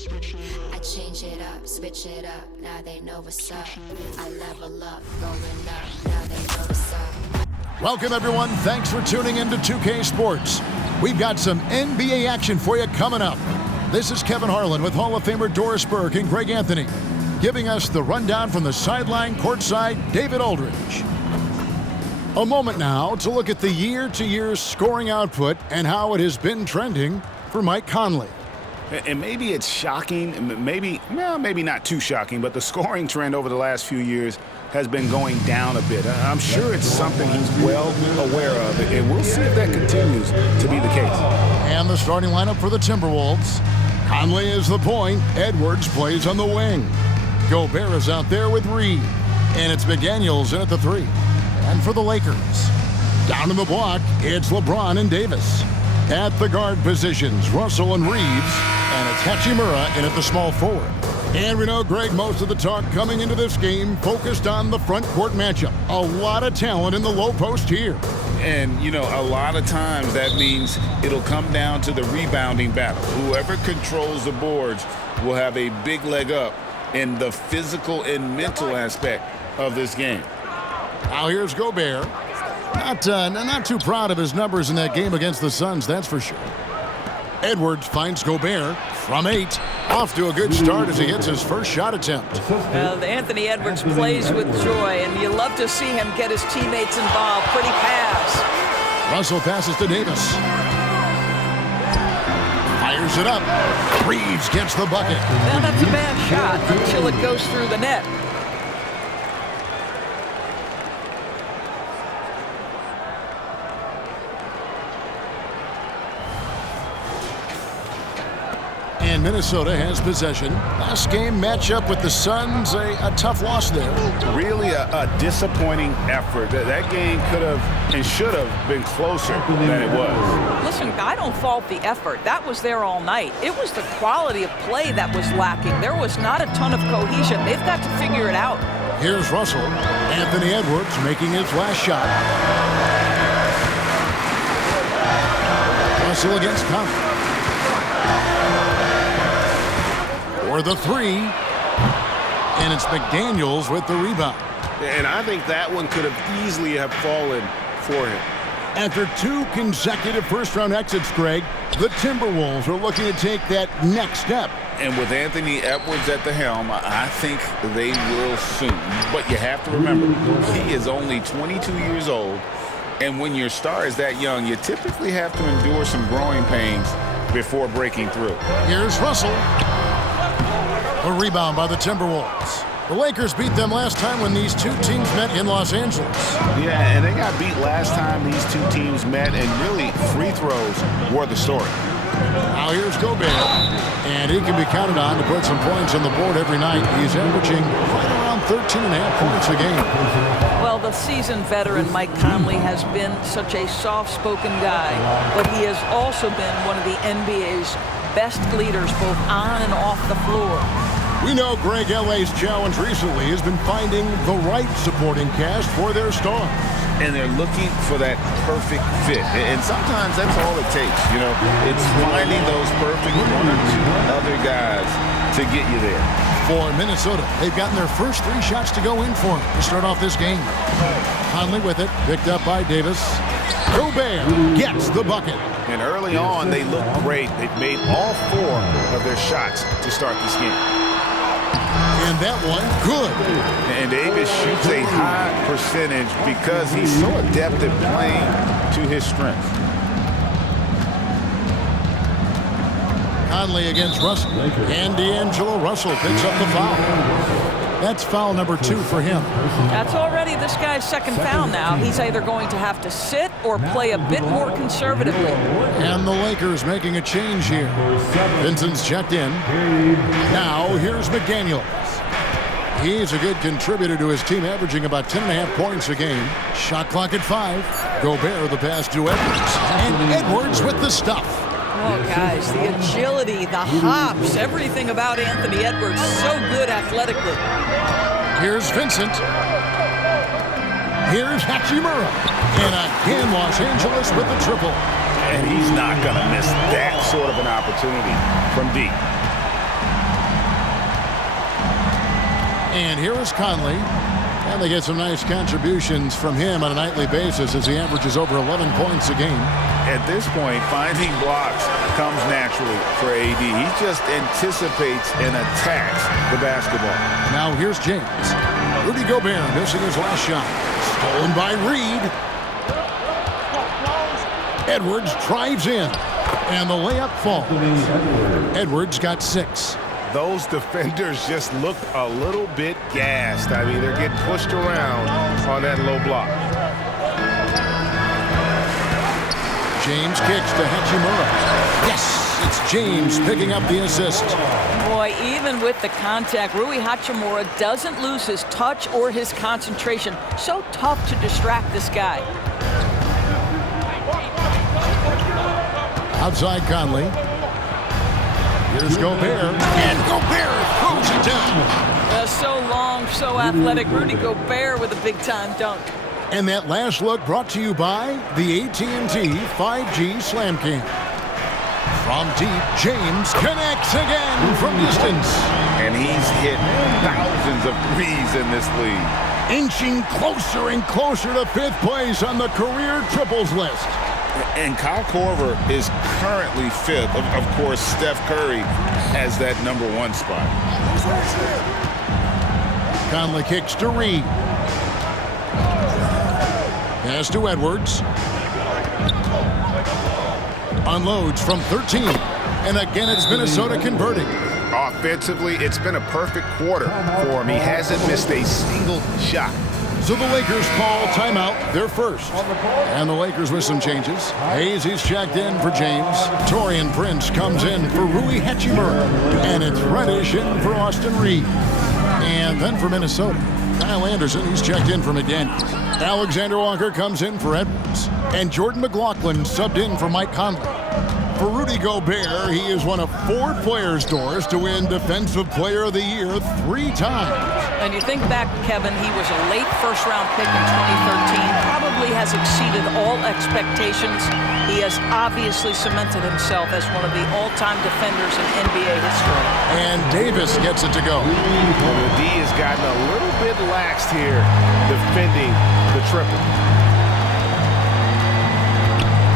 I change it up, switch it up, now they know what's up. I level up, going up, now they know what's up. Welcome, everyone. Thanks for tuning in to 2K Sports. We've got some NBA action for you coming up. This is Kevin Harlan with Hall of Famer Doris Burke and Greg Anthony, giving us the rundown from the sideline courtside, David Aldridge. A moment now to look at the year-to-year scoring output and how it has been trending for Mike Conley. And maybe it's shocking, maybe not too shocking, but the scoring trend over the last few years has been going down a bit. I'm sure it's something he's well aware of, and we'll see if that continues to be the case. And the starting lineup for the Timberwolves. Conley is the point. Edwards plays on the wing. Gobert is out there with Reed. And it's McDaniels in at the 3. And for the Lakers, down in the block, it's LeBron and Davis. At the guard positions, Russell and Reeves, and it's Hachimura in at the small forward. And we know, Greg, most of the talk coming into this game focused on the front court matchup. A lot of talent in the low post here. And, you know, a lot of times that means it'll come down to the rebounding battle. Whoever controls the boards will have a big leg up in the physical and mental aspect of this game. Now here's Gobert. Not too proud of his numbers in that game against the Suns, that's for sure. Edwards finds Gobert from 8. Off to a good start as he hits his first shot attempt. Well, Anthony Edwards plays with joy, and you love to see him get his teammates involved. Pretty pass. Russell passes to Davis. Fires it up. Reeves gets the bucket. Well, that's a bad shot until it goes through the net. And Minnesota has possession. Last game matchup with the Suns, a tough loss there. Really a disappointing effort. That game could have and should have been closer than it was. Listen, I don't fault the effort. That was there all night. It was the quality of play that was lacking. There was not a ton of cohesion. They've got to figure it out. Here's Russell. Anthony Edwards making his last shot. Russell against Conley. For the 3, and it's McDaniels with the rebound. And I think that one could have easily have fallen for him. After 2 consecutive first-round exits, Greg, the Timberwolves are looking to take that next step. And with Anthony Edwards at the helm, I think they will soon. But you have to remember, he is only 22 years old, and when your star is that young, you typically have to endure some growing pains before breaking through. Here's Russell. A rebound by the Timberwolves. The Lakers beat them last time when these two teams met in Los Angeles. Yeah, and they got beat last time these two teams met, and really free throws were the story. Now here's Gobert, and he can be counted on to put some points on the board every night. He's averaging right around 13.5 points a game. Well, the seasoned veteran Mike Conley has been such a soft-spoken guy, but he has also been one of the NBA's best leaders both on and off the floor. We know Greg LA's challenge recently has been finding the right supporting cast for their stars. And they're looking for that perfect fit. And sometimes that's all it takes, you know. It's finding those perfect 1 or 2 other guys to get you there. For Minnesota, they've gotten their first 3 shots to go in for them to start off this game. Conley with it, picked up by Davis. Gobert gets the bucket. And early on, they looked great. They've made all 4 of their shots to start this game. And that one, good. And Davis shoots a high percentage because he's so adept at playing to his strengths. Conley against Russell. And D'Angelo Russell picks up the foul. That's foul number 2 for him. That's already this guy's second foul now. He's either going to have to sit or play a bit more conservatively. And the Lakers making a change here. Vincent's checked in. Now here's McDaniels. He's a good contributor to his team, averaging about 10.5 points a game. Shot clock at 5. Gobert the pass to Edwards. And Edwards with the stuff. Oh, guys, the agility, the hops, everything about Anthony Edwards, so good athletically. Here's Vincent. Here's Hachimura. And again, Los Angeles with the triple. And he's not going to miss that sort of an opportunity from deep. And here is Conley. And they get some nice contributions from him on a nightly basis as he averages over 11 points a game. At this point, finding blocks comes naturally for AD. He just anticipates and attacks the basketball. Now here's James. Rudy Gobert missing his last shot. Stolen by Reed. Edwards drives in. And the layup falls. Edwards got 6. Those defenders just look a little bit gassed. I mean, they're getting pushed around on that low block. James kicks to Hachimura. Yes, it's James picking up the assist. Boy, even with the contact, Rui Hachimura doesn't lose his touch or his concentration. So tough to distract this guy. Outside Conley. Here's Gobert. And Gobert throws it down. So long, so athletic. Rudy Gobert with a big-time dunk. And that last look brought to you by the AT&T 5G Slam King. From deep, James connects again from distance. And he's hit thousands of threes in this league. Inching closer and closer to 5th place on the career triples list. And Kyle Korver is currently 5th. Of course, Steph Curry has that #1 spot. Conley kicks to Reed. Pass to Edwards. Unloads from 13. And again, it's Minnesota converting. Offensively, it's been a perfect quarter for him. He hasn't missed a single shot. So the Lakers call timeout, their first. And the Lakers with some changes. Hayes, he's checked in for James. Taurean Prince comes in for Rui Hachimura. And it's Reddish in for Austin Reed. And then for Minnesota, Kyle Anderson, he's checked in for McDaniels. Alexander Walker comes in for Edwards. And Jordan McLaughlin subbed in for Mike Conley. For Rudy Gobert, he is one of 4 players, Doris, to win Defensive Player of the Year 3 times. And you think back, Kevin, he was a late first-round pick in 2013, probably has exceeded all expectations. He has obviously cemented himself as one of the all-time defenders in NBA history. And Davis gets it to go. Well, the D has gotten a little bit laxed here defending the triple.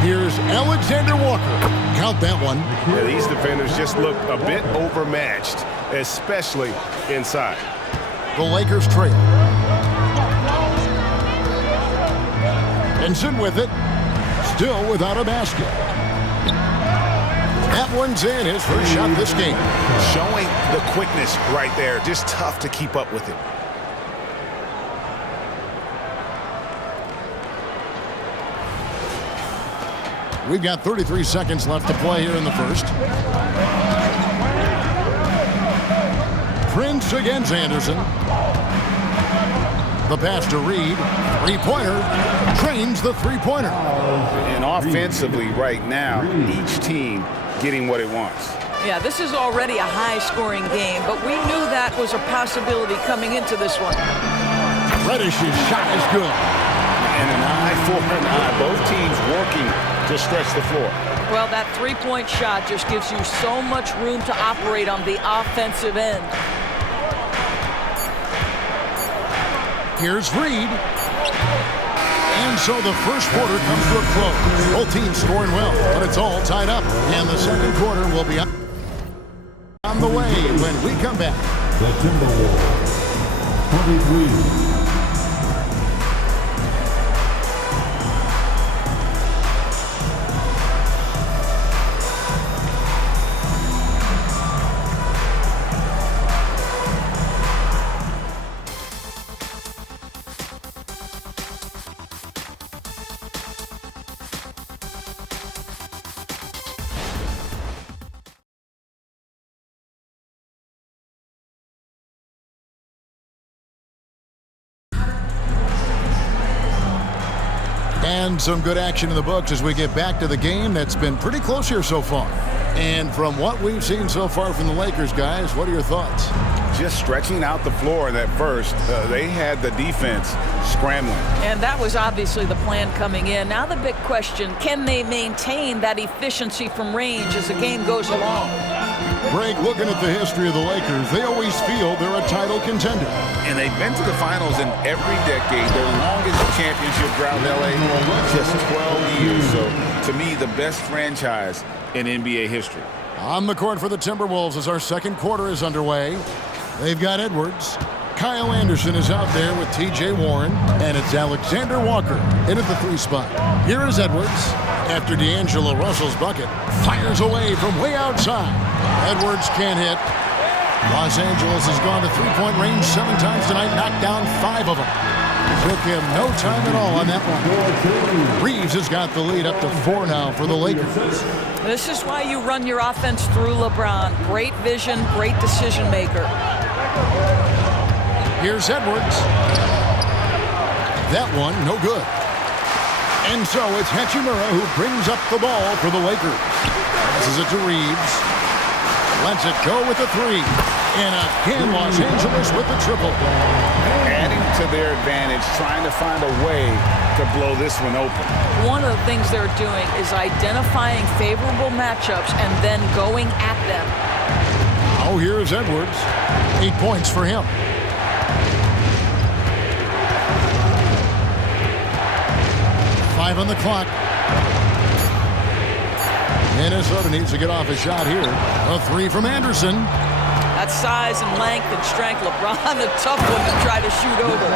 Here's Alexander Walker. Count that one. Yeah, these defenders just look a bit overmatched, especially inside. The Lakers trail. Benson with it. Still without a basket. That one's in, his first shot this game. Showing the quickness right there. Just tough to keep up with it. We've got 33 seconds left to play here in the first. Prince against Anderson. The pass to Reed. 3-pointer. Drains the 3-pointer. And offensively right now, each team getting what it wants. Yeah, this is already a high-scoring game, but we knew that was a possibility coming into this one. Reddish's shot is good. And an eye for an eye. Both teams working to stretch the floor. Well, that 3-point shot just gives you so much room to operate on the offensive end. Here's Reed. And so the first quarter comes to a close. Both teams scoring well, but it's all tied up. And the second quarter will be on the way when we come back. The Timberwolves, 23. And some good action in the books as we get back to the game that's been pretty close here so far. And from what we've seen so far from the Lakers, guys, what are your thoughts? Just stretching out the floor in that first. They had the defense scrambling. And that was obviously the plan coming in. Now the big question, can they maintain that efficiency from range as the game goes along? Greg, looking at the history of the Lakers, they always feel they're a title contender. And they've been to the finals in every decade. Their longest championship drought in L.A., just 12 years. So, to me, the best franchise in NBA history. On the court for the Timberwolves as our second quarter is underway. They've got Edwards. Kyle Anderson is out there with T.J. Warren, and it's Alexander Walker in at the 3 spot. Here is Edwards. After D'Angelo Russell's bucket, fires away from way outside. Edwards can't hit. Los Angeles has gone to three-point range 7 times tonight, knocked down 5 of them. Took him no time at all on that one. Reeves has got the lead up to 4 now for the Lakers. This is why you run your offense through LeBron. Great vision, great decision maker. Here's Edwards. That one, no good. And so it's Hachimura who brings up the ball for the Lakers. Passes it to Reeves. Lets it go with the 3. And again, Los Angeles with the triple. Adding to their advantage, trying to find a way to blow this one open. One of the things they're doing is identifying favorable matchups and then going at them. Oh, here's Edwards. 8 points for him. On the clock. Minnesota needs to get off a shot here. A 3 from Anderson. That size and length and strength, LeBron, a tough one to try to shoot over.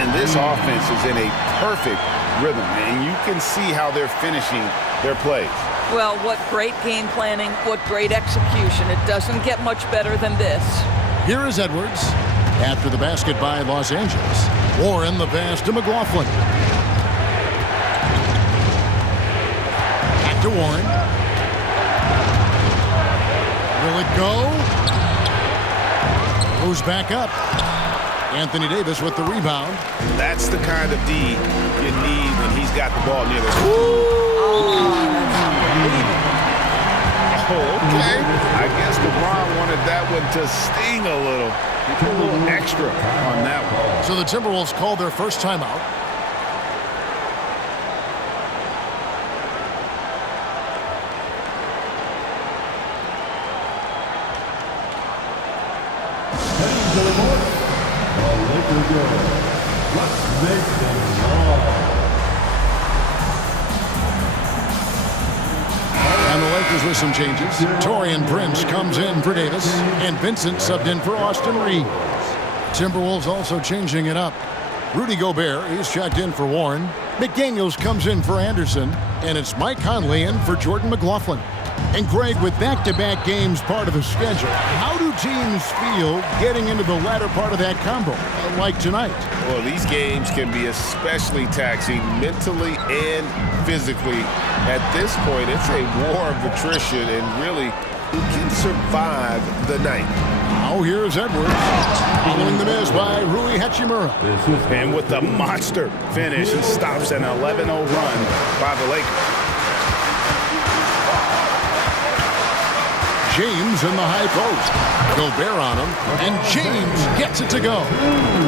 And this offense is in a perfect rhythm, and you can see how they're finishing their plays. Well, what great game planning, what great execution. It doesn't get much better than this. Here is Edwards. After the basket by Los Angeles. Warren the pass to McLaughlin. To Warren. Will it go? Goes back up. Anthony Davis with the rebound. That's the kind of D you need when he's got the ball near the Okay. I guess LeBron wanted that one to sting a little. He put a little extra on that one. So the Timberwolves called their first timeout. And the Lakers with some changes. Taurean Prince comes in for Davis, and Vincent subbed in for Austin Reeves. Timberwolves also changing it up. Rudy Gobert, he's checked in for Warren. McDaniels comes in for Anderson, and it's Mike Conley in for Jordan McLaughlin. And Greg, with back-to-back games part of the schedule, how do teams feel getting into the latter part of that combo, like tonight? Well, these games can be especially taxing mentally and physically. At this point, it's a war of attrition, and really, who can survive the night? Now here's Edwards, following the miss by Rui Hachimura. And with the monster finish, he stops an 11-0 run by the Lakers. James in the high post. Gobert on him, and James gets it to go.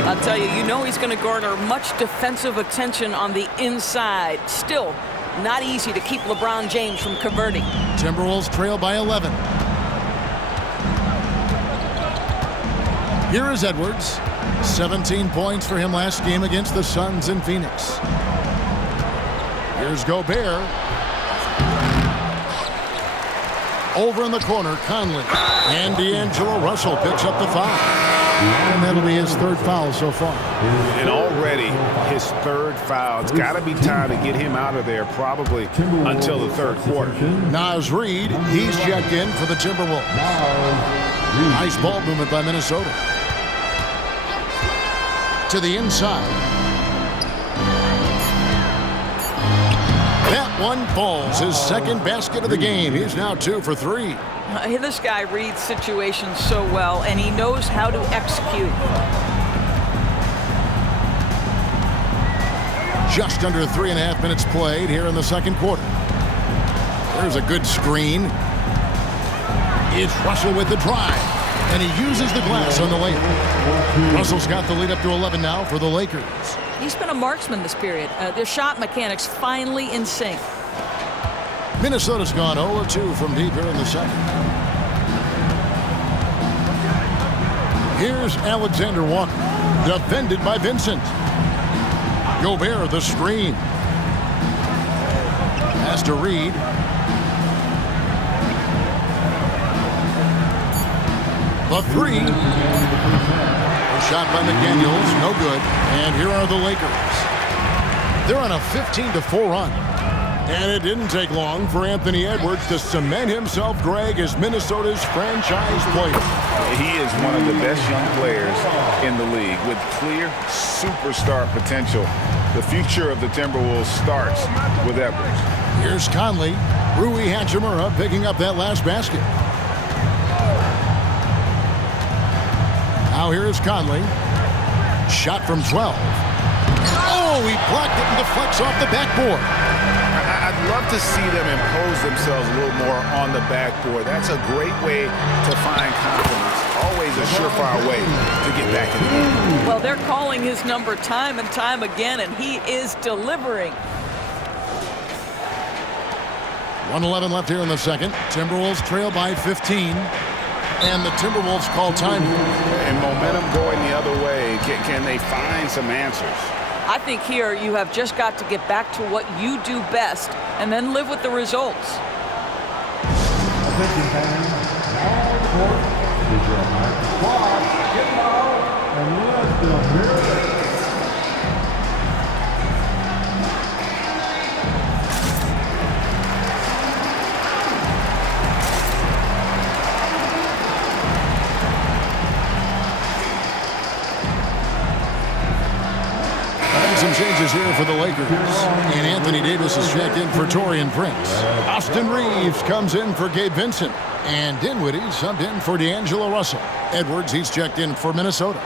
I'll tell you, you know he's going to garner much defensive attention on the inside. Still, not easy to keep LeBron James from converting. Timberwolves trail by 11. Here is Edwards. 17 points for him last game against the Suns in Phoenix. Here's Gobert. Over in the corner, Conley. And D'Angelo Russell picks up the foul. And that'll be his 3rd foul so far. And already his 3rd foul. It's got to be time to get him out of there probably until the 3rd quarter. Naz Reid, he's checked in for the Timberwolves. Nice ball movement by Minnesota. To the inside. That one falls. His 2nd basket of the game. He's now 2 for 3. This guy reads situations so well, and he knows how to execute. Just under 3.5 minutes played here in the 2nd quarter. There's a good screen. It's Russell with the drive, and he uses the glass on the layup. Russell's got the lead up to 11 now for the Lakers. He's been a marksman this period. Their shot mechanics finally in sync. Minnesota's gone 0-2 from deep here in the 2nd. Here's Alexander Walker, defended by Vincent. Gobert, the screen. Pass to Reed. The three. A shot by McDaniels, no good. And here are the Lakers. They're on a 15-4 run. And it didn't take long for Anthony Edwards to cement himself, Greg, as Minnesota's franchise player. He is one of the best young players in the league with clear superstar potential. The future of the Timberwolves starts with Edwards. Here's Conley. Rui Hachimura picking up that last basket. Now here's Conley. Shot from 12. Oh, he blocked it and deflects off the backboard. I'd love to see them impose themselves a little more on the backboard. That's a great way to find confidence. Always a surefire way to get back in the game. Well, they're calling his number time and time again, and he is delivering. 1:11 left here in the second. Timberwolves trail by 15. And the Timberwolves call time. And momentum going the other way. Can they find some answers? I think here you have just got to get back to what you do best and then live with the results. Attention fans, now on the court is your Mike Squad. Get out and let them hear it. Some changes here for the Lakers. And Anthony Davis is checked in for Taurean Prince. Austin Reeves comes in for Gabe Vincent. And Dinwiddie subbed in for D'Angelo Russell. Edwards, he's checked in for Minnesota.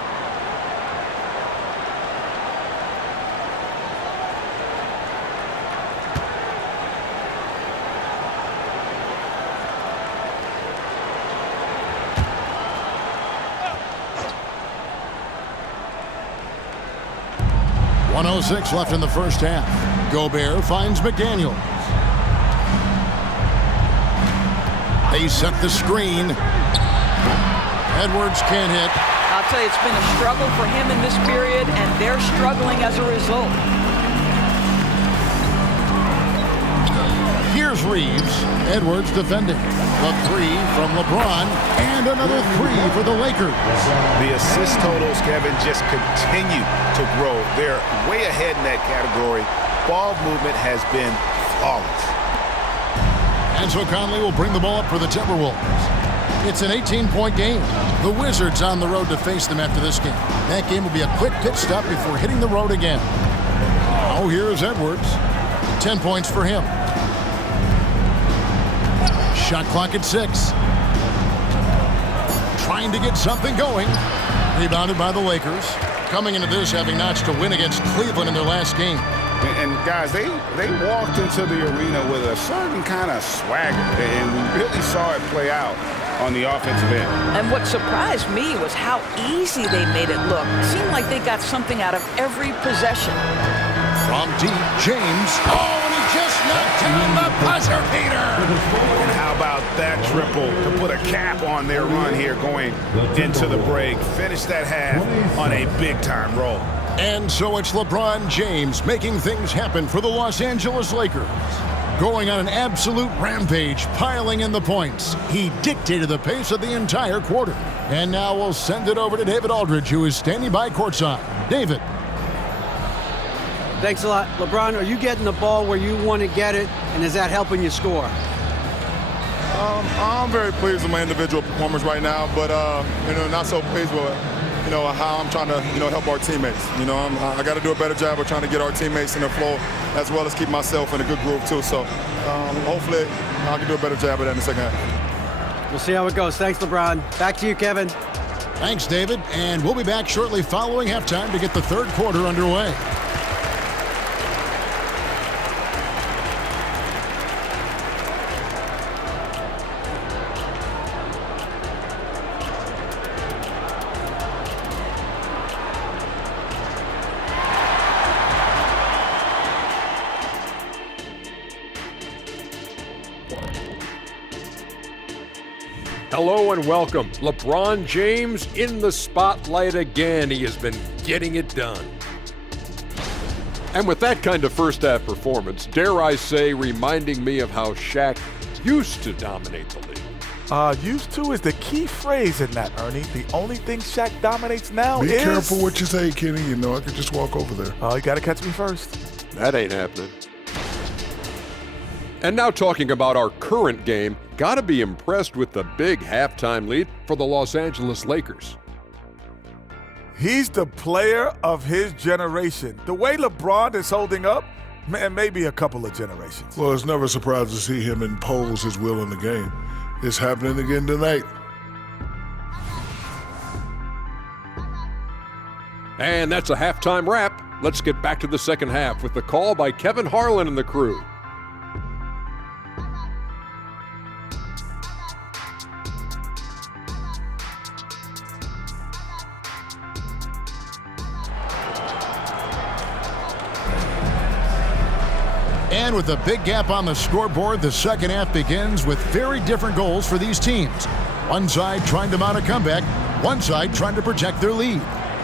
.106 left in the first half. Gobert finds McDaniels. They set the screen. Edwards can't hit. I'll tell you, it's been a struggle for him in this period, and they're struggling as a result. Here's Reeves. Edwards defending. The three from LeBron, and another three for the Lakers. The assist totals, Kevin, just continue to grow. They're way ahead in that category. Ball movement has been flawless. And so Conley will bring the ball up for the Timberwolves. It's an 18-point game. The Wizards on the road to face them after this game. That game will be a quick pit stop before hitting the road again. Oh, here's Edwards. 10 points for him. Shot clock at 6. Trying to get something going. Rebounded by the Lakers. Coming into this having notched a win against Cleveland in their last game. And guys, they walked into the arena with a certain kind of swagger, and we really saw it play out on the offensive end. And what surprised me was how easy they made it look. It seemed like they got something out of every possession. From deep, James. Oh, and he just knocked down the buzzer beater. And how about that triple to put a cap on their run here going into the break. Finish that half on a big-time roll. And so it's LeBron James making things happen for the Los Angeles Lakers. Going on an absolute rampage, piling in the points. He dictated the pace of the entire quarter. And now we'll send it over to David Aldridge, who is standing by courtside. David. Thanks a lot. LeBron, are you getting the ball where you want to get it, and is that helping you score? I'm very pleased with my individual performance right now, but not so pleased with how I'm trying to help our teammates. I got to do a better job of trying to get our teammates in the flow, as well as keep myself in a good groove too. So hopefully I can do a better job of that in the second half. We'll see how it goes. Thanks, LeBron. Back to you, Kevin. Thanks, David. And we'll be back shortly following halftime to get the third quarter underway. Hello and welcome. LeBron James in the spotlight again. He has been getting it done. And with that kind of first half performance, dare I say, reminding me of how Shaq used to dominate the league. Used to is the key phrase in that, Ernie. The only thing Shaq dominates now is... Be careful what you say, Kenny. You know I could just walk over there. Oh, you got to catch me first. That ain't happening. And now talking about our current game, got to be impressed with the big halftime lead for the Los Angeles Lakers. He's the player of his generation. The way LeBron is holding up, man, maybe a couple of generations. Well, it's never surprising to see him impose his will in the game. It's happening again tonight. And that's a halftime wrap. Let's get back to the second half with the call by Kevin Harlan and the crew. And with a big gap on the scoreboard, the second half begins with very different goals for these teams. One side trying to mount a comeback, one side trying to protect their lead.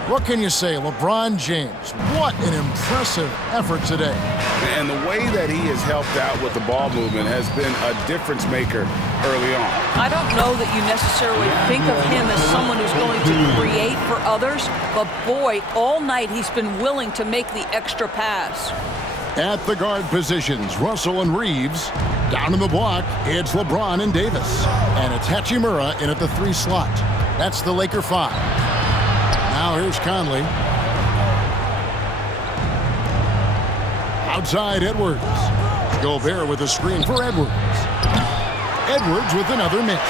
What can you say, LeBron James? What an impressive effort today. And the way that he has helped out with the ball movement has been a difference maker early on. I don't know that you necessarily think of him as someone who's going to create for others, but boy, all night he's been willing to make the extra pass. At the guard positions, Russell and Reeves. Down in the block, it's LeBron and Davis. And it's Hachimura in at the 3 slot. That's the Laker 5. Now here's Conley. Outside Edwards. Gobert with a screen for Edwards. Edwards with another miss.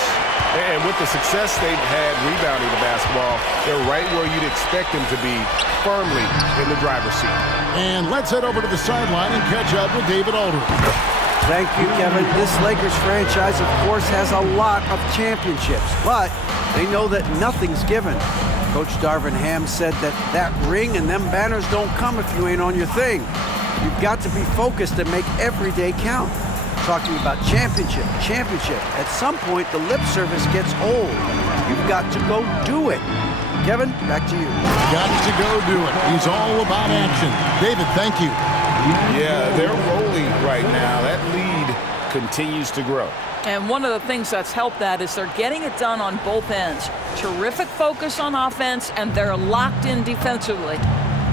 And with the success they've had rebounding the basketball, they're right where you'd expect them to be, firmly in the driver's seat. And let's head over to the sideline and catch up with David Aldridge. Thank you, Kevin. This Lakers franchise, of course, has a lot of championships, but they know that nothing's given. Coach Darvin Ham said that ring and them banners don't come if you ain't on your thing. You've got to be focused and make every day count. Talking about championship. At some point, the lip service gets old. You've got to go do it. Kevin, back to you. Got to go do it. He's all about action. David, thank you. Yeah, they're rolling right now. That lead continues to grow. And one of the things that's helped that is they're getting it done on both ends. Terrific focus on offense, and they're locked in defensively.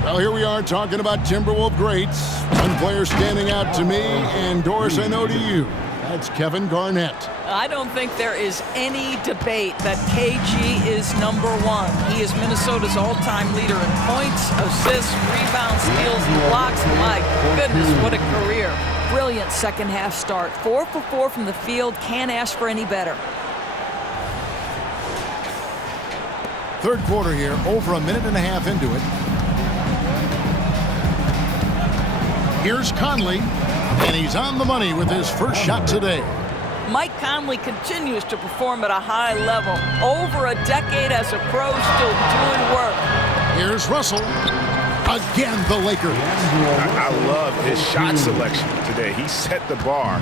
Well, here we are talking about Timberwolves greats. One player standing out to me, and Doris, I know to you. That's Kevin Garnett. I don't think there is any debate that KG is number one. He is Minnesota's all-time leader in points, assists, rebounds, steals, blocks. My goodness, what a career. Brilliant second half start. 4 for 4 from the field. Can't ask for any better. Third quarter here, over a minute and a half into it. Here's Conley, and he's on the money with his first shot today. Mike Conley continues to perform at a high level. Over a decade as a pro, still doing work. Here's Russell. Again, the Lakers. I love his shot selection today. He set the bar.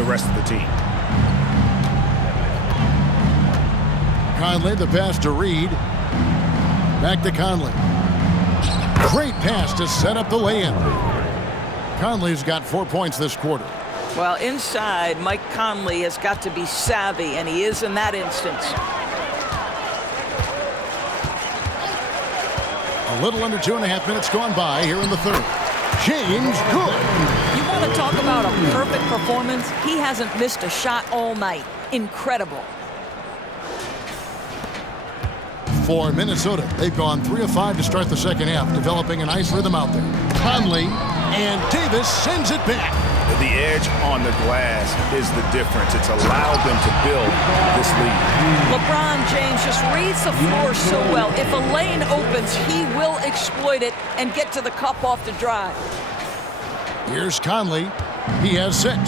the rest of the team. Conley, the pass to Reed. Back to Conley. Great pass to set up the lay-in. Conley's got 4 points this quarter. Well, inside, Mike Conley has got to be savvy, and he is in that instance. A little under 2.5 minutes gone by here in the third. James, good. You want to talk about a perfect performance? He hasn't missed a shot all night. Incredible. For Minnesota, they've gone 3 of 5 to start the second half, developing a nice rhythm out there. Conley, and Davis sends it back. The edge on the glass is the difference. It's allowed them to build this lead. LeBron James just reads the floor so well. If a lane opens, he will exploit it and get to the cup off the drive. Here's Conley. He has 6.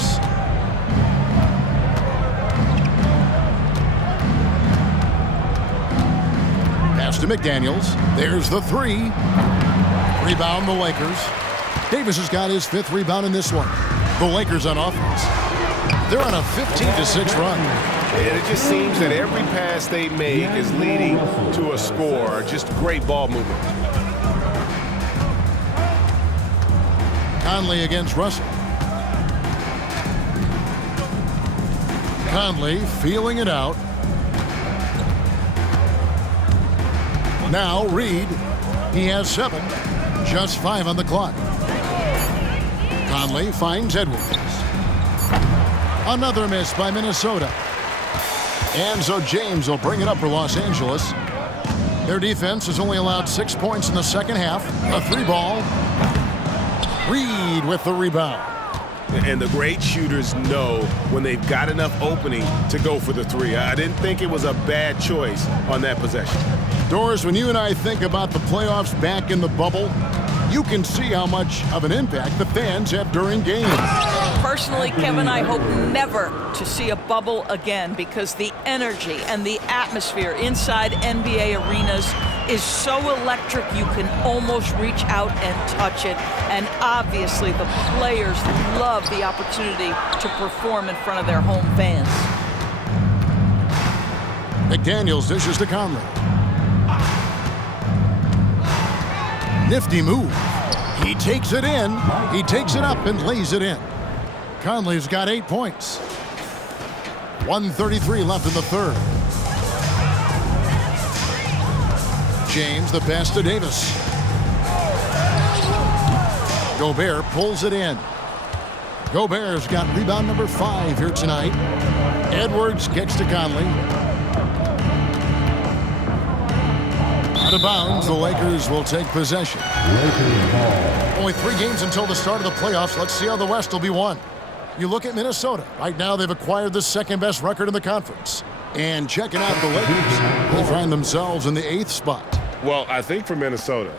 Pass to McDaniels. There's the 3. Rebound the Lakers. Davis has got his 5th rebound in this one. The Lakers on offense. They're on a 15-6 run. And it just seems that every pass they make is leading to a score. Just great ball movement. Conley against Russell. Conley feeling it out. Now Reed. He has 7. Just 5 on the clock. Conley finds Edwards. Another miss by Minnesota. And so James will bring it up for Los Angeles. Their defense has only allowed 6 points in the second half. A 3-ball. Reed with the rebound. And the great shooters know when they've got enough opening to go for the 3. I didn't think it was a bad choice on that possession. Doris, when you and I think about the playoffs back in the bubble, you can see how much of an impact the fans have during games. Personally, Kevin, I hope never to see a bubble again because the energy and the atmosphere inside NBA arenas is so electric you can almost reach out and touch it. And obviously, the players love the opportunity to perform in front of their home fans. McDaniels dishes to Conley. Nifty move. He takes it in. He takes it up and lays it in. Conley's got 8 points. 1:33 left in the third. James, the pass to Davis. Gobert pulls it in. Gobert's got rebound number 5 here tonight. Edwards kicks to Conley. Out of bounds, the Lakers will take possession. Only 3 games until the start of the playoffs. Let's see how the West will be won. You look at Minnesota. Right now, they've acquired the 2nd-best record in the conference. And checking out the Lakers, they find themselves in the 8th spot. Well, I think for Minnesota,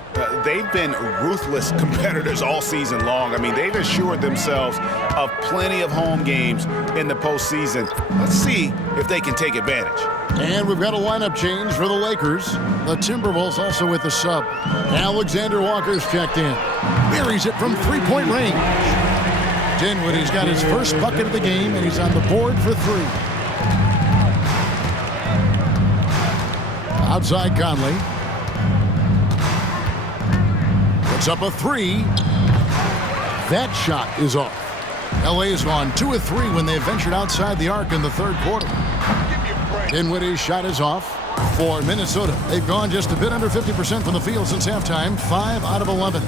they've been ruthless competitors all season long. I mean, they've assured themselves of plenty of home games in the postseason. Let's see if they can take advantage. And we've got a lineup change for the Lakers. The Timberwolves also with the sub. Alexander Walker's checked in. Buries it from 3-point range. Dinwiddie's got his first bucket of the game, and he's on the board for 3. Outside Conley. Puts up a 3. That shot is off. LA has gone 2 of 3 when they ventured outside the arc in the third quarter. Dinwiddie's shot is off. For Minnesota, they've gone just a bit under 50% from the field since halftime. 5 out of 11.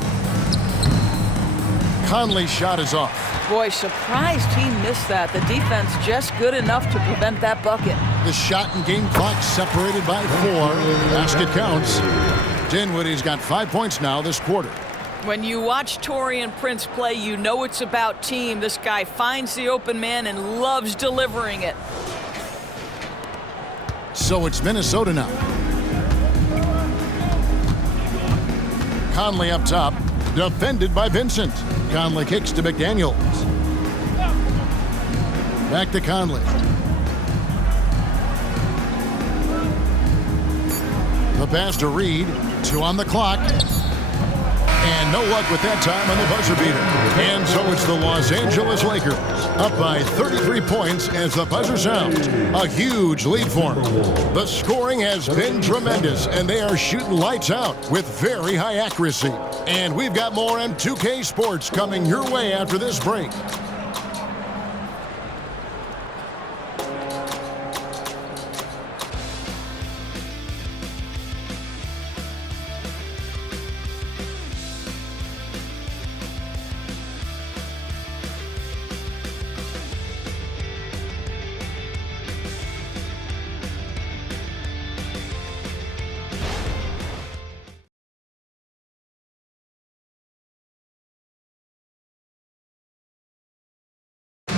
Conley's shot is off. Boy, surprised he missed that. The defense just good enough to prevent that bucket. The shot and game clock separated by 4. Basket counts. Dinwiddie's got 5 points now this quarter. When you watch Taurean Prince play, you know it's about team. This guy finds the open man and loves delivering it. So it's Minnesota now. Conley up top, defended by Vincent. Conley kicks to McDaniels. Back to Conley. The pass to Reed. 2 on the clock. And no luck with that time on the buzzer beater. And so it's the Los Angeles Lakers up by 33 points as the buzzer sounds. A huge lead for them. The scoring has been tremendous, and they are shooting lights out with very high accuracy. And we've got more M2K Sports coming your way after this break.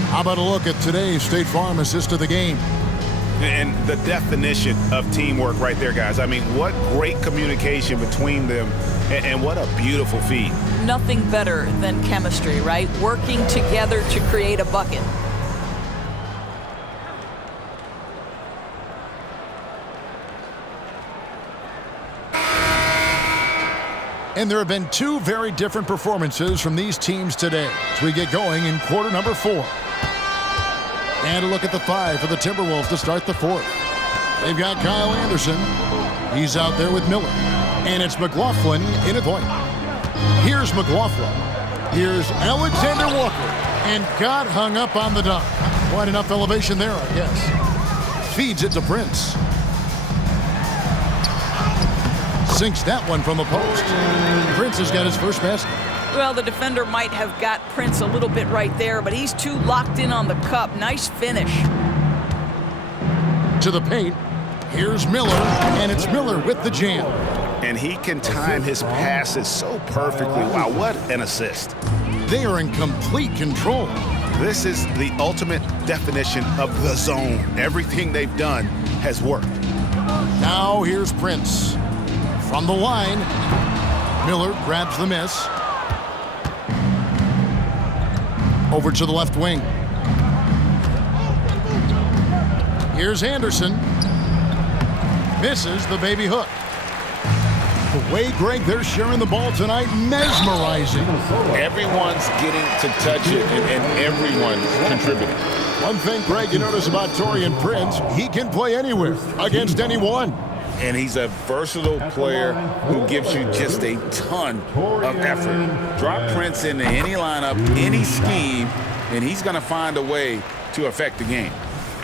How about a look at today's State Farm assist of the game? And the definition of teamwork right there, guys. I mean, what great communication between them, and what a beautiful feed. Nothing better than chemistry, right? Working together to create a bucket. And there have been two very different performances from these teams today as we get going in quarter number 4. And a look at the 5 for the Timberwolves to start the 4th. They've got Kyle Anderson. He's out there with Miller. And it's McLaughlin in at point. Here's McLaughlin. Here's Alexander Walker. And got hung up on the dunk. Quite enough elevation there, I guess. Feeds it to Prince. Sinks that one from the post. Prince has got his first basket. Well, the defender might have got Prince a little bit right there, but he's too locked in on the cup. Nice finish. To the paint. Here's Miller, and it's Miller with the jam. And he can time his passes so perfectly. Wow, what an assist. They are in complete control. This is the ultimate definition of the zone. Everything they've done has worked. Now here's Prince. From the line, Miller grabs the miss. Over to the left wing. Here's Anderson. Misses the baby hook. The way, Greg, they're sharing the ball tonight, mesmerizing. Everyone's getting to touch it, and everyone's contributing. One thing, Greg, you notice about Taurean Prince, he can play anywhere, against anyone. And he's a versatile player who gives you just a ton of effort. Drop Prince into any lineup, any scheme, and he's going to find a way to affect the game.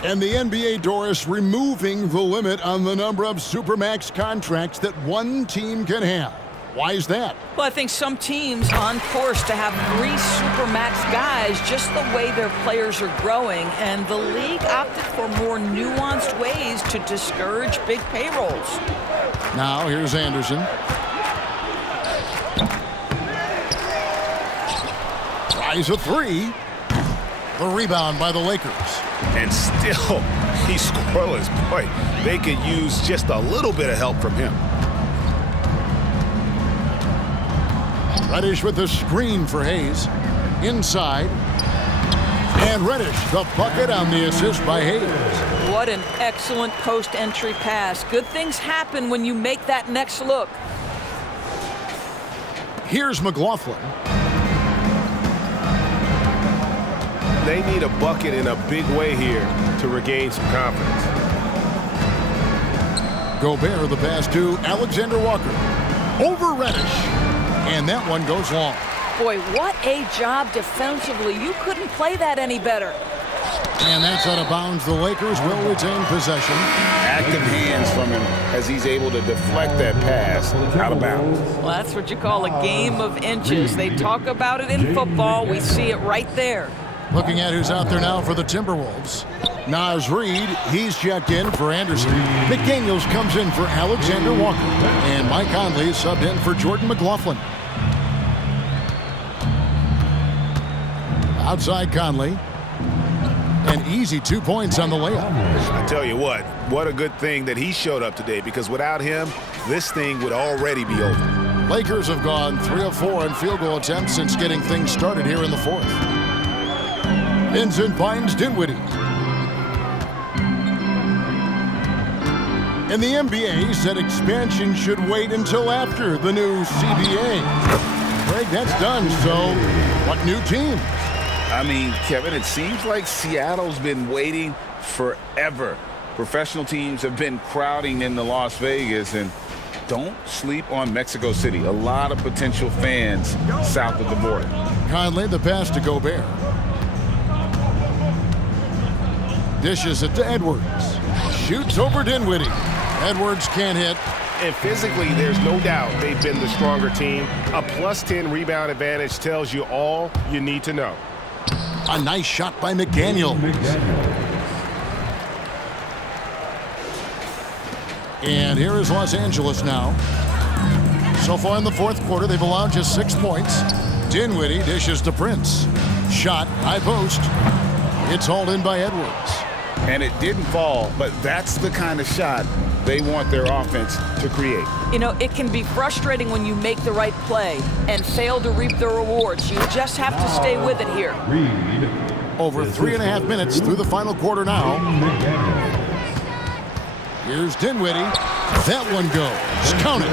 And the NBA, Doris, removing the limit on the number of Supermax contracts that one team can have. Why is that? Well, I think some teams on course to have 3 Supermax guys, just the way their players are growing, and the league opted for more nuanced ways to discourage big payrolls. Now here's Anderson. Tries a 3. The rebound by the Lakers. And still, he's scoreless. Boy, they could use just a little bit of help from him. Reddish with the screen for Hayes. Inside. And Reddish, the bucket on the assist by Hayes. What an excellent post-entry pass. Good things happen when you make that next look. Here's McLaughlin. They need a bucket in a big way here to regain some confidence. Gobert, the pass to Alexander Walker. Over Reddish. And that one goes long. Boy, what a job defensively. You couldn't play that any better. And that's out of bounds. The Lakers will retain possession. Active hands from him as he's able to deflect that pass out of bounds. Well, that's what you call a game of inches. They talk about it in football. We see it right there. Looking at who's out there now for the Timberwolves. Naz Reid, he's checked in for Anderson. McDaniels comes in for Alexander Walker. And Mike Conley is subbed in for Jordan McLaughlin. Outside Conley. An easy 2 points on the layup. I tell you what a good thing that he showed up today, because without him, this thing would already be over. Lakers have gone 3 of 4 in field goal attempts since getting things started here in the 4th. Vincent finds Dinwiddie. And the NBA said expansion should wait until after the new CBA. Greg, that's done. So, what new team? I mean, Kevin, it seems like Seattle's been waiting forever. Professional teams have been crowding into Las Vegas, and don't sleep on Mexico City. A lot of potential fans south of the border. Conley, the pass to Gobert. Dishes it to Edwards. Shoots over Dinwiddie. Edwards can't hit. And physically, there's no doubt they've been the stronger team. A +10 rebound advantage tells you all you need to know. A nice shot by McDaniel. And here is Los Angeles now. So far in the fourth quarter, they've allowed just 6 points. Dinwiddie dishes to Prince. Shot, high post. It's hauled in by Edwards. And it didn't fall, but that's the kind of shot they want their offense to create. You know, it can be frustrating when you make the right play and fail to reap the rewards. You just have to stay with it here. Over 3.5 minutes through the final quarter now. Here's Dinwiddie. That one goes. Count it.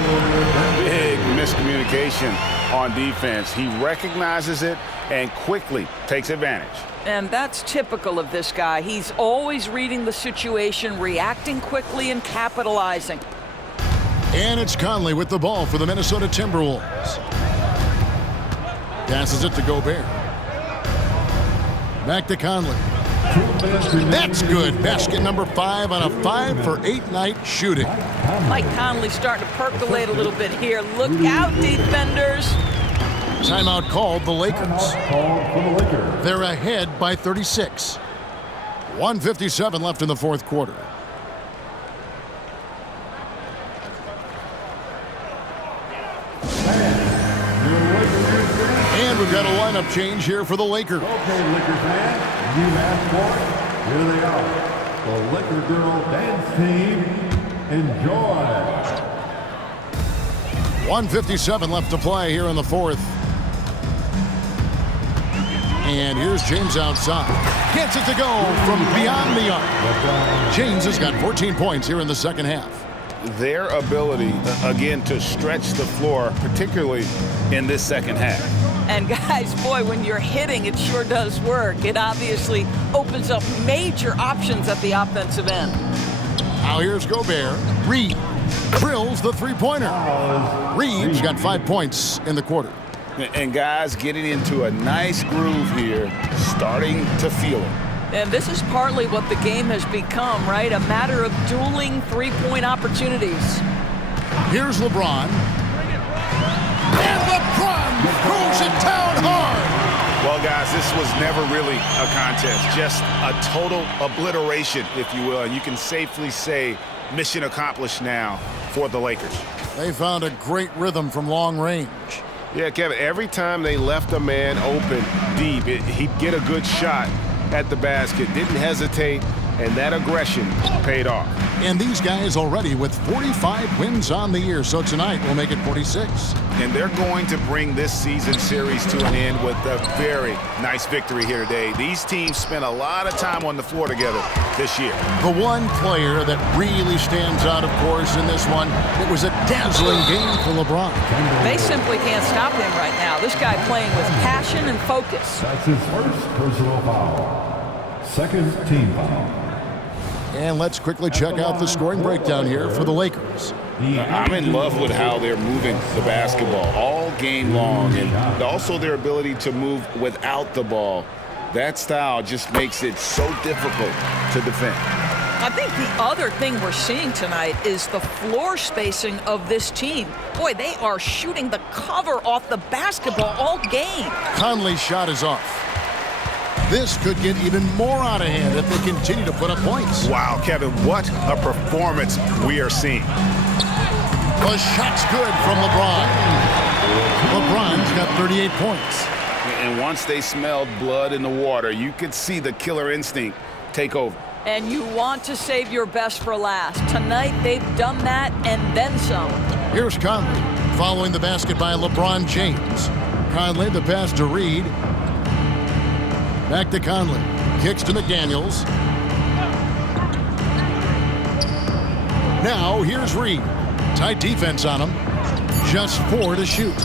Big miscommunication on defense. He recognizes it and quickly takes advantage. And that's typical of this guy. He's always reading the situation, reacting quickly, and capitalizing. And it's Conley with the ball for the Minnesota Timberwolves. Passes it to Gobert. Back to Conley. That's good. Basket number 5 on a 5 for 8 night shooting. Mike Conley starting to percolate a little bit here. Look out, defenders. Timeout called the Lakers. They're ahead by 36. 1:57 left in the fourth quarter. And we've got a lineup change here for the Lakers. Okay, Lakers fans, you asked for it. Here they are. The Laker Girl Dance Team. Enjoy. 1:57 left to play here in the fourth. And here's James outside. Gets it to go from beyond the arc. James has got 14 points here in the second half. Their ability, again, to stretch the floor, particularly in this second half. And guys, boy, when you're hitting, it sure does work. It obviously opens up major options at the offensive end. Now here's Gobert. Reed drills the three-pointer. Reed's got 5 points in the quarter. And guys getting into a nice groove here, starting to feel it. And this is partly what the game has become, right? A matter of dueling three-point opportunities. Here's LeBron. And LeBron throws it down hard. Well, guys, this was never really a contest, just a total obliteration, if you will. And you can safely say mission accomplished now for the Lakers. They found a great rhythm from long range. Yeah, Kevin, every time they left a man open deep, he'd get a good shot at the basket, didn't hesitate, and that aggression paid off. And these guys already with 45 wins on the year, so tonight will make it 46. And they're going to bring this season series to an end with a very nice victory here today. These teams spent a lot of time on the floor together this year. The one player that really stands out, of course, in this one, it was a dazzling game for LeBron. They simply can't stop him right now. This guy playing with passion and focus. That's his first personal foul. Second team foul. And let's quickly check out the scoring breakdown here for the Lakers. I'm in love with how they're moving the basketball all game long, and also their ability to move without the ball. That style just makes it so difficult to defend. I think the other thing we're seeing tonight is the floor spacing of this team. Boy, they are shooting the cover off the basketball all game. Conley's shot is off. This could get even more out of hand if they continue to put up points. Wow, Kevin, what a performance we are seeing. The shot's good from LeBron. LeBron's got 38 points. And once they smelled blood in the water, you could see the killer instinct take over. And you want to save your best for last. Tonight, they've done that and then some. Here's Conley following the basket by LeBron James. Conley, the pass to Reed. Back to Conley. Kicks to McDaniels. Now here's Reed. Tight defense on him. Just 4 to shoot.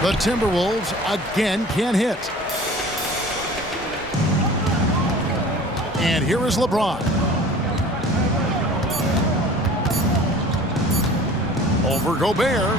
The Timberwolves again can't hit. And here is LeBron. Over Gobert.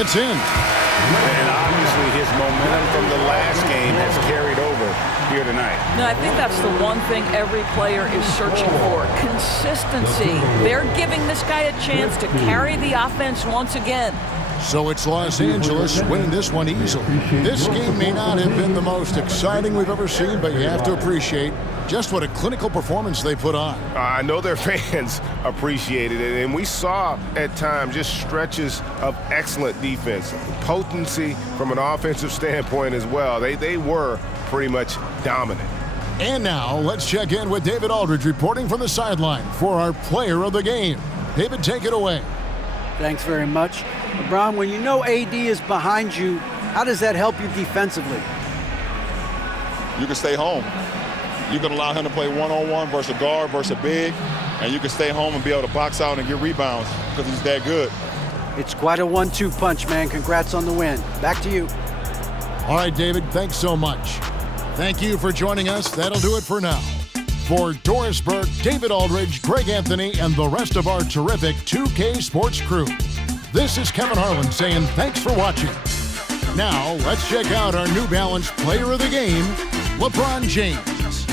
It's in. And obviously his momentum from the last game has carried over here tonight. No, I think that's the one thing every player is searching for. Consistency. They're giving this guy a chance to carry the offense once again. So it's Los Angeles winning this one easily. This game may not have been the most exciting we've ever seen, but you have to appreciate just what a clinical performance they put on. I know their fans appreciated it, and we saw at times just stretches of excellent defense, potency from an offensive standpoint as well. They were pretty much dominant. And now let's check in with David Aldridge reporting from the sideline for our player of the game. David, take it away. Thanks very much. LeBron, when you know AD is behind you, how does that help you defensively? You can stay home. You can allow him to play one-on-one versus a guard versus a big, and you can stay home and be able to box out and get rebounds because he's that good. It's quite a 1-2 punch, man. Congrats on the win. Back to you. All right, David, thanks so much. Thank you for joining us. That'll do it for now. For Doris Burke, David Aldridge, Greg Anthony, and the rest of our terrific 2K Sports crew, this is Kevin Harlan saying thanks for watching. Now, let's check out our New Balance player of the game, LeBron James.